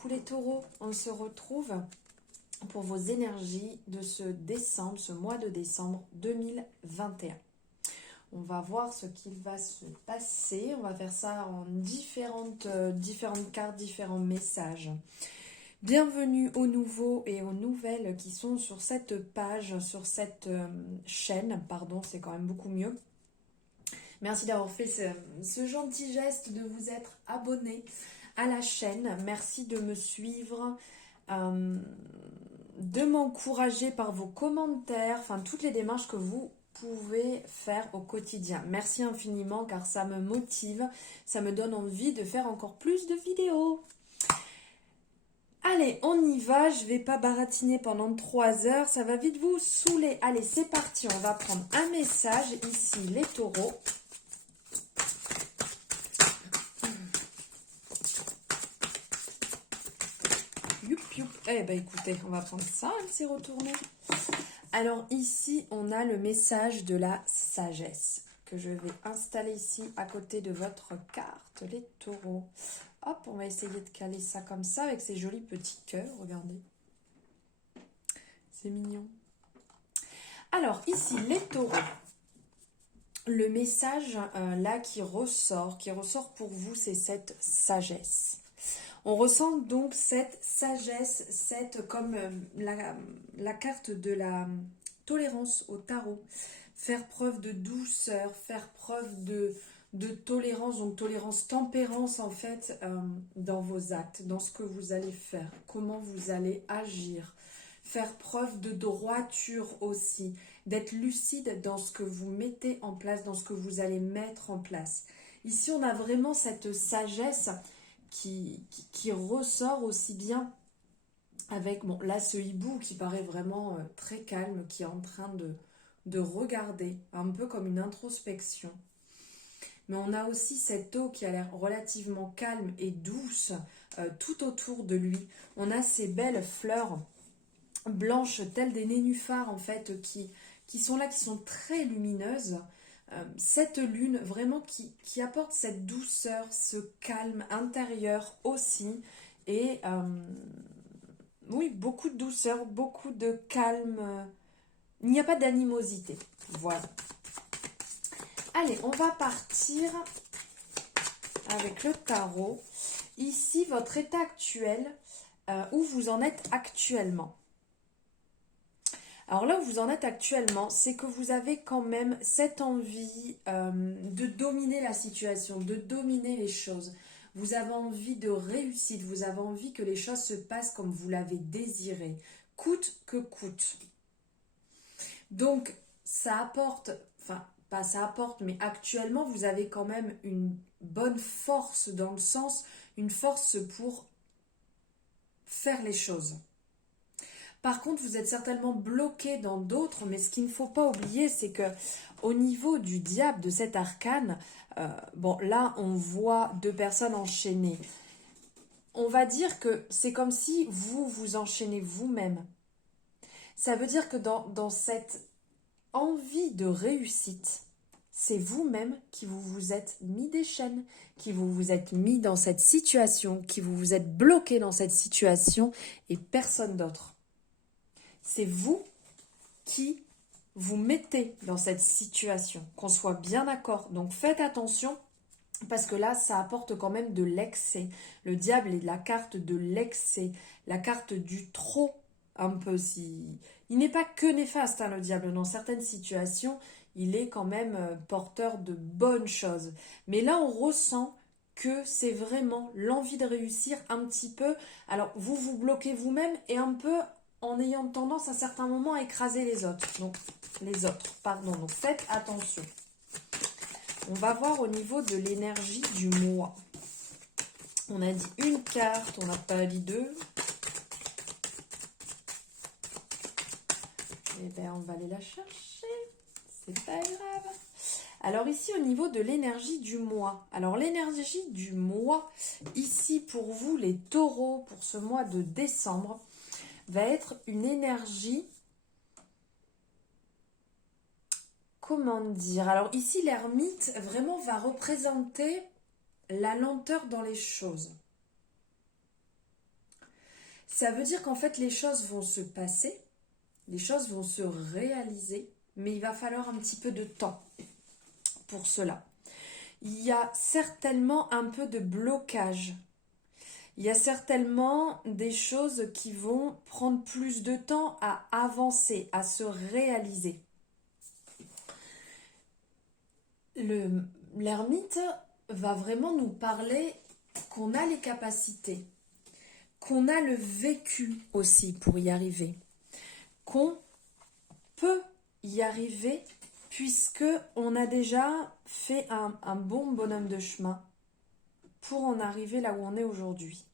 Coucou les taureaux, on se retrouve pour vos énergies de ce décembre, ce mois de décembre 2021. On va voir ce qu'il va se passer. On va faire ça en différentes cartes, différents messages. Bienvenue aux nouveaux et aux nouvelles qui sont sur cette page, sur cette chaîne. Pardon, c'est quand même beaucoup mieux. Merci d'avoir fait ce gentil geste de vous être abonné à la chaîne. Merci de me suivre, de m'encourager par vos commentaires, enfin toutes les démarches que vous pouvez faire au quotidien. Merci infiniment car ça me motive, ça me donne envie de faire encore plus de vidéos. Allez, on y va, je vais pas baratiner pendant 3 heures, ça va vite vous saouler. Allez, c'est parti, on va prendre un message ici, les taureaux. Eh ben écoutez, on va prendre ça, elle s'est retournée. Alors ici, on a le message de la sagesse que je vais installer ici à côté de votre carte, les taureaux. Hop, on va essayer de caler ça comme ça avec ces jolis petits cœurs, regardez. C'est mignon. Alors ici, les taureaux. Le message là qui ressort pour vous, c'est cette sagesse. On ressent donc cette sagesse, comme la carte de la tolérance au tarot. Faire preuve de douceur, faire preuve de tolérance, donc tolérance, tempérance en fait dans vos actes, dans ce que vous allez faire, comment vous allez agir. Faire preuve de droiture aussi, d'être lucide dans ce que vous mettez en place, dans ce que vous allez mettre en place. Ici, on a vraiment cette sagesse qui ressort aussi bien avec, bon là ce hibou qui paraît vraiment très calme, qui est en train de regarder, un peu comme une introspection. Mais on a aussi cette eau qui a l'air relativement calme et douce tout autour de lui. On a ces belles fleurs blanches telles des nénuphars en fait qui sont là, qui sont très lumineuses. Cette lune vraiment qui apporte cette douceur, ce calme intérieur aussi, et oui, beaucoup de douceur, beaucoup de calme, il n'y a pas d'animosité, voilà. Allez, on va partir avec le tarot. Ici, votre état actuel, où vous en êtes actuellement. Alors là où vous en êtes actuellement, c'est que vous avez quand même cette envie de dominer la situation, de dominer les choses. Vous avez envie de réussite, vous avez envie que les choses se passent comme vous l'avez désiré, coûte que coûte. Donc ça apporte, enfin pas ça apporte, mais actuellement vous avez quand même une bonne force dans le sens, une force pour faire les choses. Par contre, vous êtes certainement bloqué dans d'autres, mais ce qu'il ne faut pas oublier, c'est que au niveau du diable, de cet arcane, bon, là, on voit 2 personnes enchaînées. On va dire que c'est comme si vous vous enchaînez vous-même. Ça veut dire que dans cette envie de réussite, c'est vous-même qui vous êtes mis des chaînes, qui vous êtes mis dans cette situation, qui vous êtes bloqué dans cette situation et personne d'autre. C'est vous qui vous mettez dans cette situation, qu'on soit bien d'accord. Donc faites attention parce que là, ça apporte quand même de l'excès. Le diable est la carte de l'excès, la carte du trop, un peu. Si... Il n'est pas que néfaste, hein, le diable. Dans certaines situations, il est quand même porteur de bonnes choses. Mais là, on ressent que c'est vraiment l'envie de réussir un petit peu. Alors, vous vous bloquez vous-même et un peu en ayant tendance à certains moments à écraser les autres. Donc, donc faites attention. On va voir au niveau de l'énergie du mois. On a dit une carte, on n'a pas dit 2. Eh bien, on va aller la chercher. C'est pas grave. Alors ici, au niveau de l'énergie du mois. Alors l'énergie du mois, ici pour vous, les taureaux, pour ce mois de décembre, va être une énergie, comment dire, alors ici l'ermite vraiment va représenter la lenteur dans les choses. Ça veut dire qu'en fait, les choses vont se passer, les choses vont se réaliser, mais il va falloir un petit peu de temps pour cela. Il y a certainement un peu de blocage. Il y a certainement des choses qui vont prendre plus de temps à avancer, à se réaliser. L'ermite va vraiment nous parler qu'on a les capacités, qu'on a le vécu aussi pour y arriver, qu'on peut y arriver puisque on a déjà fait un bon bonhomme de chemin pour en arriver là où on est aujourd'hui.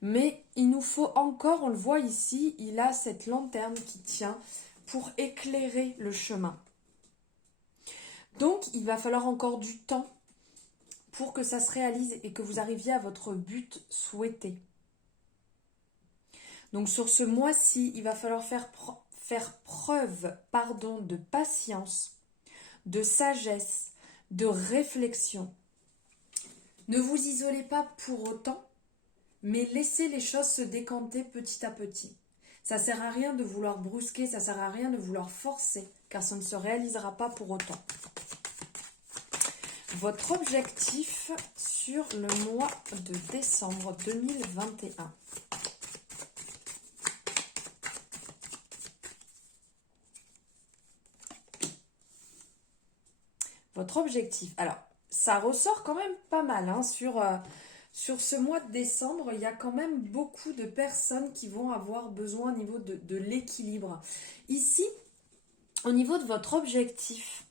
Mais il nous faut encore, on le voit ici, il a cette lanterne qui tient pour éclairer le chemin. Donc il va falloir encore du temps pour que ça se réalise et que vous arriviez à votre but souhaité. Donc sur ce mois-ci, il va falloir faire preuve de patience, de sagesse, de réflexion. Ne vous isolez pas pour autant, mais laissez les choses se décanter petit à petit. Ça ne sert à rien de vouloir brusquer, ça ne sert à rien de vouloir forcer, car ça ne se réalisera pas pour autant. Votre objectif sur le mois de décembre 2021. Votre objectif. Alors, ça ressort quand même pas mal hein, sur ce mois de décembre. Il y a quand même beaucoup de personnes qui vont avoir besoin au niveau de l'équilibre. Ici, au niveau de votre objectif,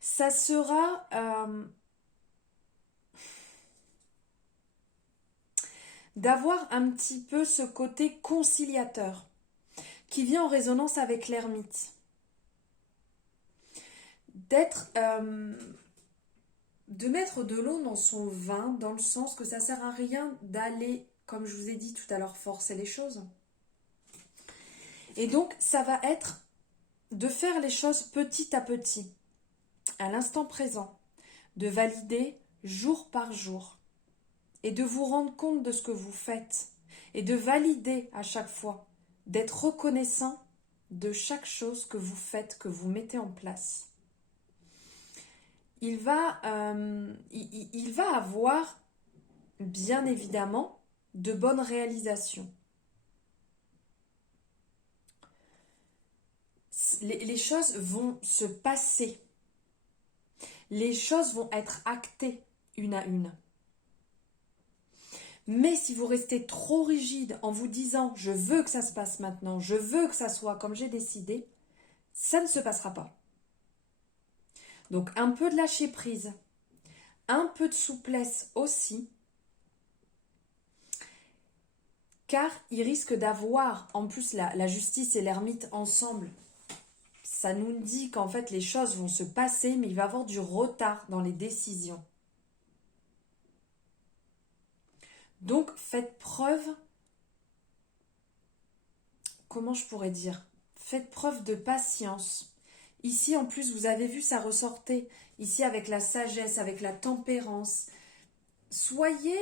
ça sera d'avoir un petit peu ce côté conciliateur qui vient en résonance avec l'ermite. De mettre de l'eau dans son vin, dans le sens que ça sert à rien d'aller, comme je vous ai dit tout à l'heure, forcer les choses. Et donc, ça va être de faire les choses petit à petit, à l'instant présent, de valider jour par jour, et de vous rendre compte de ce que vous faites, et de valider à chaque fois, d'être reconnaissant de chaque chose que vous faites, que vous mettez en place. Il va avoir, bien évidemment, de bonnes réalisations. Les choses vont se passer. Les choses vont être actées une à une. Mais si vous restez trop rigide en vous disant « je veux que ça se passe maintenant, je veux que ça soit comme j'ai décidé », ça ne se passera pas. Donc un peu de lâcher prise, un peu de souplesse aussi, car il risque d'avoir, en plus la justice et l'ermite ensemble, ça nous dit qu'en fait les choses vont se passer, mais il va y avoir du retard dans les décisions. Donc faites preuve, comment je pourrais dire, faites preuve de patience. Ici, en plus, vous avez vu, ça ressortait. Ici, avec la sagesse, avec la tempérance. Soyez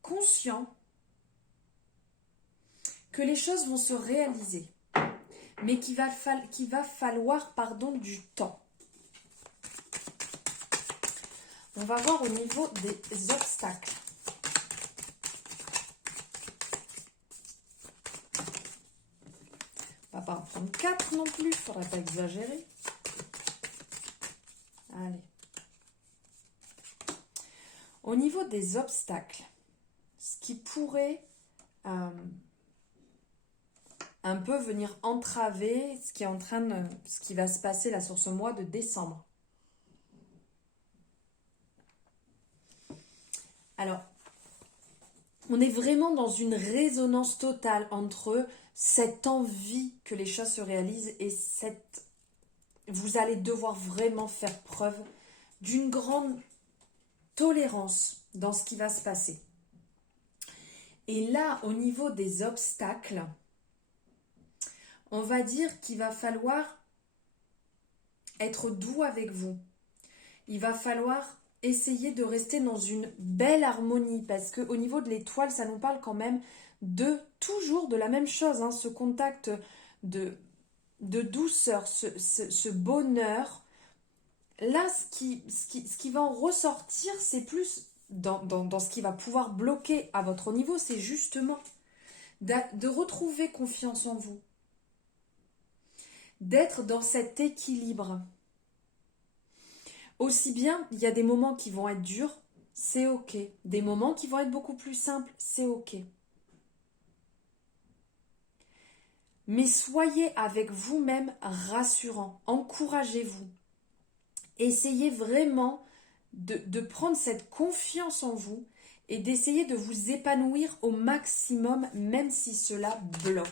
conscients que les choses vont se réaliser, mais qu'il va falloir du temps. On va voir au niveau des obstacles. On ne va pas en prendre 4 non plus, il ne faudrait pas exagérer. Allez. Au niveau des obstacles, ce qui pourrait un peu venir entraver ce qui va se passer là sur ce mois de décembre. Alors, on est vraiment dans une résonance totale entre cette envie que les choses se réalisent et vous allez devoir vraiment faire preuve d'une grande tolérance dans ce qui va se passer. Et là, au niveau des obstacles, on va dire qu'il va falloir être doux avec vous. Il va falloir essayer de rester dans une belle harmonie parce qu'au niveau de l'étoile, ça nous parle quand même de toujours de la même chose, hein, ce contact de, de douceur, ce bonheur. Là, ce qui va en ressortir, c'est plus dans ce qui va pouvoir bloquer à votre niveau, c'est justement de retrouver confiance en vous, d'être dans cet équilibre. Aussi bien, il y a des moments qui vont être durs, c'est ok. Des moments qui vont être beaucoup plus simples, c'est ok. Mais soyez avec vous-même rassurant, encouragez-vous. Essayez vraiment de prendre cette confiance en vous et d'essayer de vous épanouir au maximum, même si cela bloque.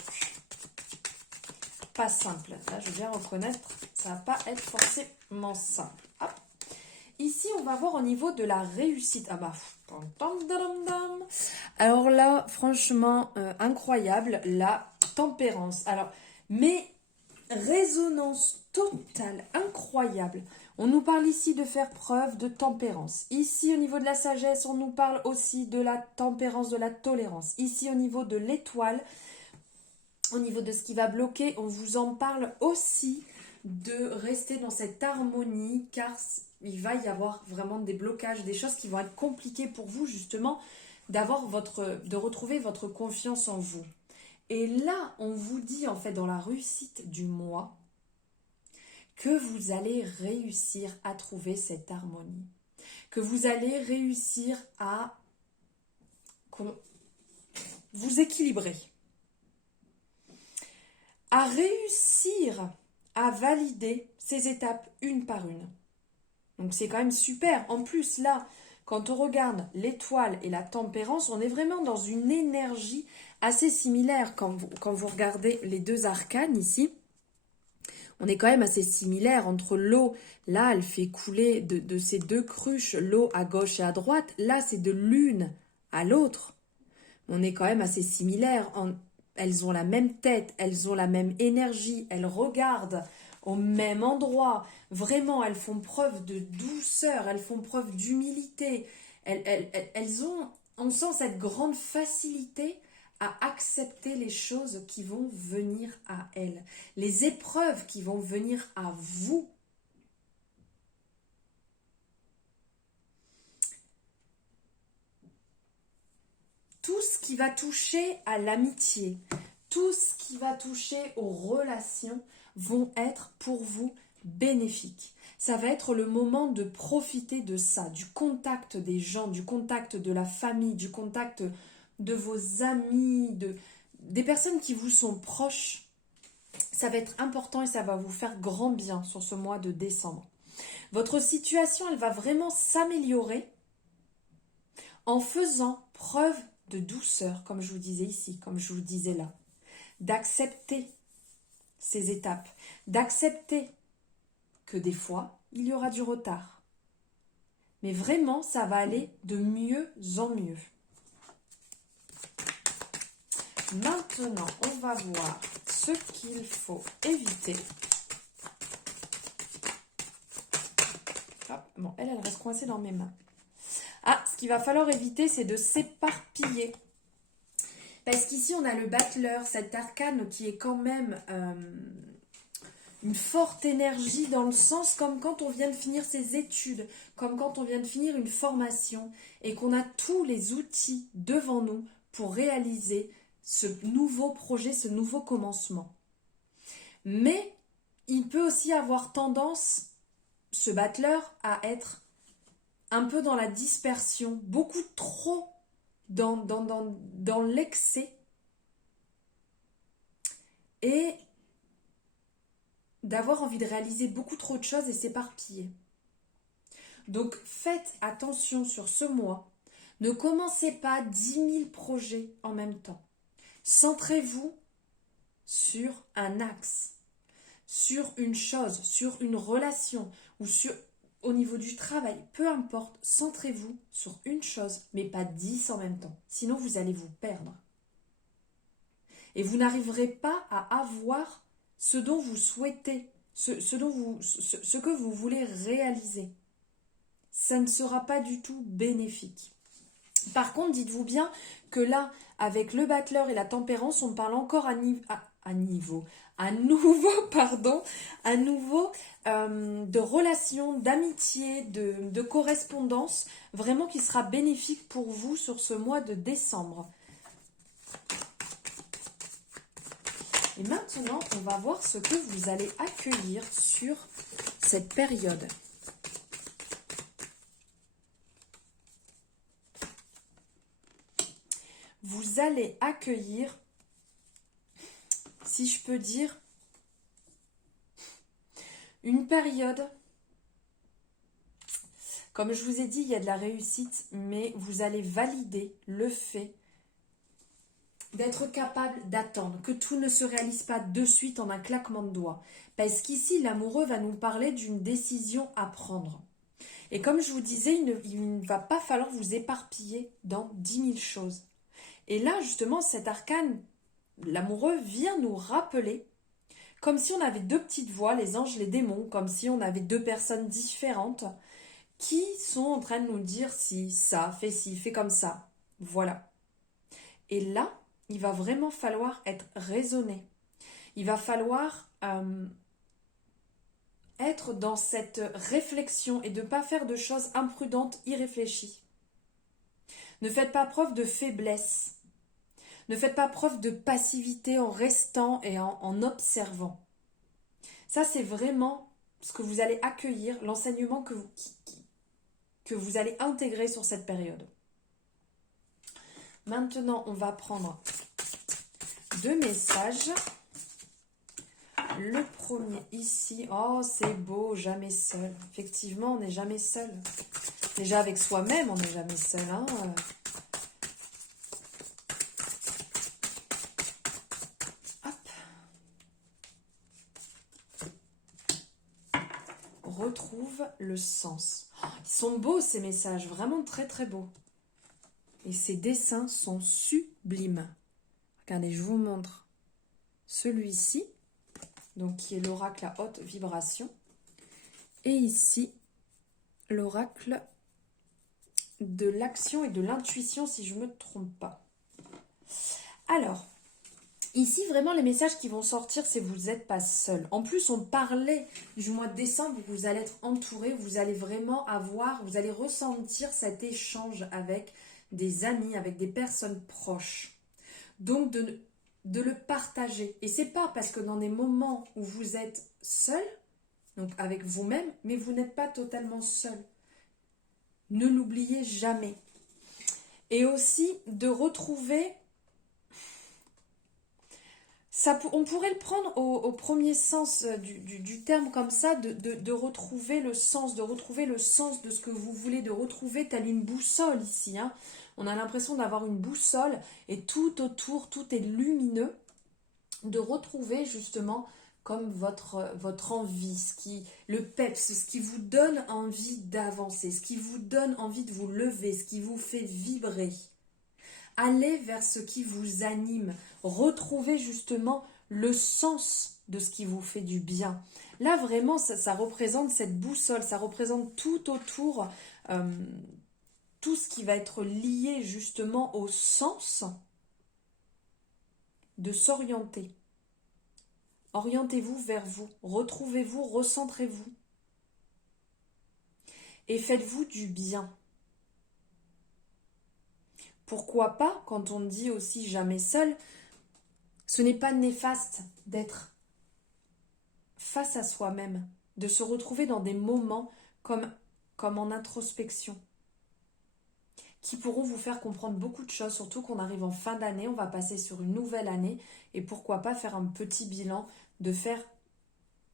Pas simple, là je vais bien reconnaître, ça va pas être forcément simple. Hop. Ici, on va voir au niveau de la réussite. Ah bah, alors là, franchement, incroyable, la tempérance. Alors, mais résonance totale, incroyable. On nous parle ici de faire preuve de tempérance. Ici, au niveau de la sagesse, on nous parle aussi de la tempérance, de la tolérance. Ici, au niveau de l'étoile, au niveau de ce qui va bloquer, on vous en parle aussi de rester dans cette harmonie, car il va y avoir vraiment des blocages, des choses qui vont être compliquées pour vous, justement, de retrouver votre confiance en vous. Et là, on vous dit, en fait, dans la réussite du mois, que vous allez réussir à trouver cette harmonie, que vous allez réussir à vous équilibrer, à réussir à valider ces étapes une par une. Donc c'est quand même super. En plus là, quand on regarde l'étoile et la tempérance, on est vraiment dans une énergie assez similaire quand vous regardez les deux arcanes ici. On est quand même assez similaire entre l'eau, là elle fait couler de ces deux cruches, l'eau à gauche et à droite, là c'est de l'une à l'autre. On est quand même assez similaire, elles ont la même tête, elles ont la même énergie, elles regardent au même endroit, vraiment elles font preuve de douceur, elles font preuve d'humilité, on sent cette grande facilité à accepter les choses qui vont venir à elles, les épreuves qui vont venir à vous. Tout ce qui va toucher à l'amitié, tout ce qui va toucher aux relations vont être pour vous bénéfiques. Ça va être le moment de profiter de ça, du contact des gens, du contact de la famille, du contact de vos amis, des personnes qui vous sont proches. Ça va être important et ça va vous faire grand bien sur ce mois de décembre. Votre situation, elle va vraiment s'améliorer en faisant preuve de douceur, comme je vous disais ici, comme je vous disais là. D'accepter ces étapes, d'accepter que des fois, il y aura du retard. Mais vraiment, ça va aller de mieux en mieux. Maintenant, on va voir ce qu'il faut éviter. Hop, bon, elle reste coincée dans mes mains. Ah, ce qu'il va falloir éviter, c'est de s'éparpiller. Parce qu'ici, on a le battleur, cet arcane qui est quand même une forte énergie dans le sens comme quand on vient de finir ses études, comme quand on vient de finir une formation et qu'on a tous les outils devant nous pour réaliser ce nouveau projet, ce nouveau commencement. Mais il peut aussi avoir tendance, ce battleur, à être un peu dans la dispersion, beaucoup trop dans l'excès et d'avoir envie de réaliser beaucoup trop de choses et s'éparpiller. Donc faites attention sur ce mois. Ne commencez pas 10 000 projets en même temps. Centrez-vous sur un axe, sur une chose, sur une relation ou au niveau du travail, peu importe, centrez-vous sur une chose, mais pas 10 en même temps. Sinon, vous allez vous perdre. Et vous n'arriverez pas à avoir ce dont vous souhaitez, ce que vous voulez réaliser. ça ne sera pas du tout bénéfique. Par contre, dites-vous bien que là, avec le battleur et la tempérance, on parle encore à nouveau, pardon, à nouveau de relations, d'amitié, de correspondance, vraiment qui sera bénéfique pour vous sur ce mois de décembre. Et maintenant, on va voir ce que vous allez accueillir sur cette période. Vous allez accueillir, si je peux dire, une période, comme je vous ai dit, il y a de la réussite, mais vous allez valider le fait d'être capable d'attendre, que tout ne se réalise pas de suite en un claquement de doigts. Parce qu'ici, l'amoureux va nous parler d'une décision à prendre. Et comme je vous disais, il ne va pas falloir vous éparpiller dans 10 000 choses. Et là, justement, cet arcane, l'amoureux vient nous rappeler, comme si on avait deux petites voix, les anges, les démons, comme si on avait deux personnes différentes, qui sont en train de nous dire si, ça, fais comme ça. Voilà. Et là, il va vraiment falloir être raisonné. Il va falloir être dans cette réflexion et de ne pas faire de choses imprudentes, irréfléchies. Ne faites pas preuve de faiblesse. Ne faites pas preuve de passivité en restant et en observant. Ça, c'est vraiment ce que vous allez accueillir, l'enseignement que vous allez intégrer sur cette période. Maintenant, on va prendre deux messages. Le premier ici, oh c'est beau, jamais seul. Effectivement, on n'est jamais seul. Déjà avec soi-même, on n'est jamais seul. Hein. Retrouve le sens. Oh, ils sont beaux ces messages, vraiment très très beaux. Et ces dessins sont sublimes. Regardez, je vous montre celui-ci, donc qui est l'oracle à haute vibration. Et ici, l'oracle de l'action et de l'intuition, si je ne me trompe pas. Alors, ici, vraiment, les messages qui vont sortir, c'est vous n'êtes pas seul. En plus, on parlait du mois de décembre où vous allez être entouré, vous allez vraiment vous allez ressentir cet échange avec des amis, avec des personnes proches. Donc, de le partager. Et c'est pas parce que dans des moments où vous êtes seul, donc avec vous-même, mais vous n'êtes pas totalement seul. Ne l'oubliez jamais. Et aussi de retrouver, on pourrait le prendre au premier sens du terme comme ça, de retrouver le sens, de ce que vous voulez, de retrouver telle une boussole ici. Hein. On a l'impression d'avoir une boussole et tout autour, tout est lumineux. De retrouver justement comme votre envie, le peps, ce qui vous donne envie d'avancer, ce qui vous donne envie de vous lever, ce qui vous fait vibrer. Allez vers ce qui vous anime. Retrouvez justement le sens de ce qui vous fait du bien. Là, vraiment, ça représente cette boussole, ça représente tout autour, tout ce qui va être lié justement au sens de s'orienter. Orientez-vous vers vous, retrouvez-vous, recentrez-vous. Et faites-vous du bien. Pourquoi pas, quand on dit aussi jamais seul, ce n'est pas néfaste d'être face à soi-même, de se retrouver dans des moments comme en introspection, qui pourront vous faire comprendre beaucoup de choses, surtout qu'on arrive en fin d'année, on va passer sur une nouvelle année, et pourquoi pas faire un petit bilan, de faire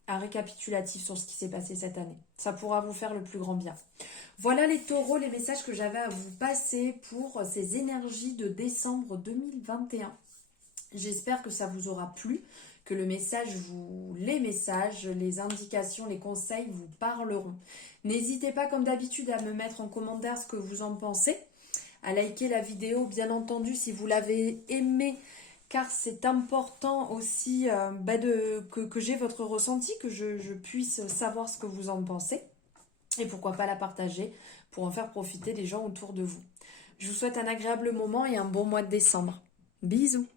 un récapitulatif sur ce qui s'est passé cette année. Ça pourra vous faire le plus grand bien. Voilà les taureaux, les messages que j'avais à vous passer pour ces énergies de décembre 2021. J'espère que ça vous aura plu, que les messages, les indications, les conseils vous parleront. N'hésitez pas comme d'habitude à me mettre en commentaire ce que vous en pensez, à liker la vidéo bien entendu si vous l'avez aimée, car c'est important aussi que j'ai votre ressenti, que je puisse savoir ce que vous en pensez. et pourquoi pas la partager pour en faire profiter les gens autour de vous. Je vous souhaite un agréable moment et un bon mois de décembre. Bisous!